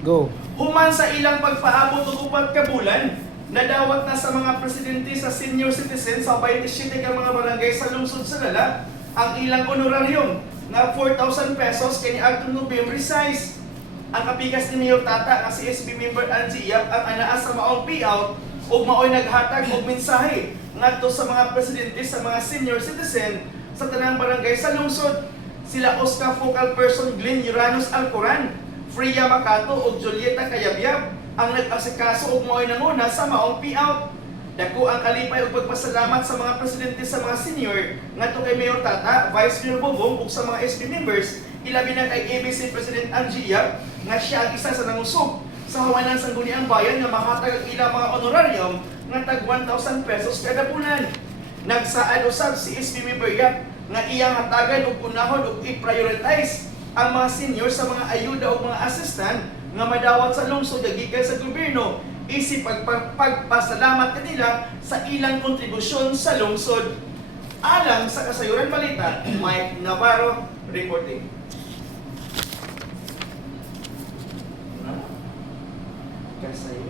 Go. Human sa ilang pagpaabot og upat ka bulan, nadawat na sa mga presidente sa senior citizen sa 27 ka mga barangay sa lungsod sa Lala ang ilang honorarium nga 4,000 pesos kay niadtong November 6. Ang kapikas ni Mayor Tata nga si SB member Angie Yap ang anaa sa maong payout ug maoy naghatag og mensahe ngadto sa mga presidente sa mga senior citizen sa tanang barangay sa lungsod. Sila Oscar Focal Person Glenn Uranus Alcoran, Freya Makato ug Julieta Kayabyab ang nag-asikaso ug maoy nanguna sa maong payout. Dako ang kalipay ug pagpasalamat sa mga presidente sa mga senior ngadto kay Mayor Tata, Vice Mayor Bobong ug sa mga SB members, ilabi na kay ABC President Angie Yap nga siya ang isa sa nangusog sa hawanan sa Guniang Bayan nga mahatag ang ilang mga honorarium nga tag 1,000 pesos kada bulan. Nagsaad usab si SB member Yap nga iyang hatagan ug unahon ug i-prioritize ang mga senior sa mga ayuda o mga assistant nga madawat sa lungsod gikan sa gobyerno isip pagpa- pagpasalamat kanila sa ilang kontribusyon sa lungsod. Alang sa kasayuran balita, Mike Navarro reporting. Kasayuran.